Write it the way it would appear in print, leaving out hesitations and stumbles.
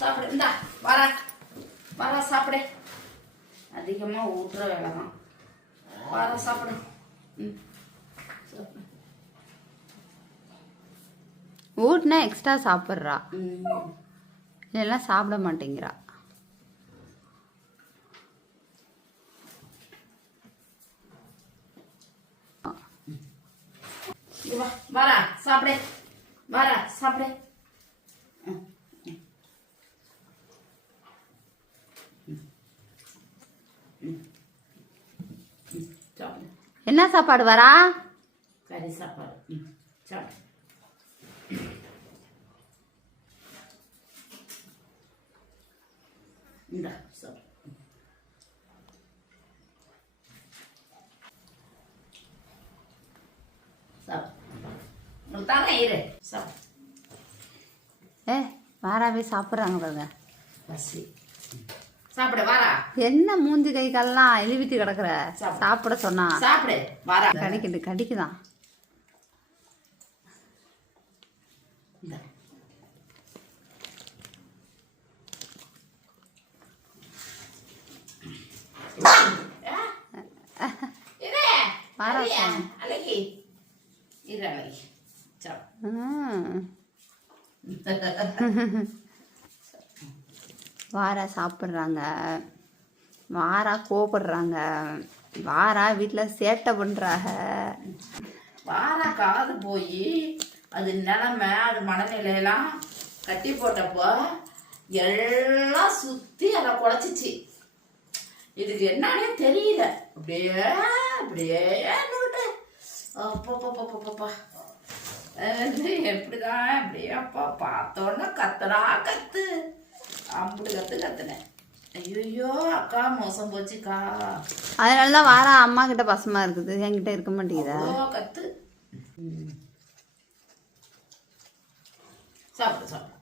சாப்பிடு. இந்தா வரா வரா சாப்பிடு. அதிகமாக ஊட்டுற வேலை தான். வரா சாப்பிடு. ஊட்டினா எக்ஸ்ட்ரா சாப்பிட்றா, இல்லைன்னா சாப்பிட மாட்டேங்கிறா. வரா சாப்பிடு. வரா சாப்பிடு. என்ன சாப்பாடு வரா? கறி சாப்பாடு. சாப்பிடு. இந்த சாப்பிடு. வாராவே சாப்பிட்றாங்க பாருங்க. சாப்பிட வாரா. என்ன மூஞ்சி கை கால்லாம் இழுவிட்டு கிடக்குற? சாப்பிட சொன்னா சாப்பிடு. வாரா கடிக்குது, கடிக்குதான். வாரா அழகி இரு அழகி. வாரா சாப்பிட்றாங்க, வாரா கோபப்படுறாங்க, வாரா வீட்டில் சேட்டை பண்ணுறாங்க. வாரா காது போய் அது நிலைமை அது மனநிலையெல்லாம் கட்டி போட்டப்போ எல்லாம் சுற்றி அதை குழச்சிச்சு. இதுக்கு என்னன்னே தெரியல. அப்படியே அப்படியே அப்பப்பா எப்படிதான் அப்படியே அப்பா பார்த்தோன்னா கத்துனா கத்து அப்படி கத்துனேன். ஐயோ அக்கா மோசம் போச்சுக்கா. அதனால தான் வாரா அம்மா கிட்ட பசமா இருக்குது, என்கிட்ட இருக்க மாட்டேங்குதா? கத்து. சாப்பிடு சாப்பிடு.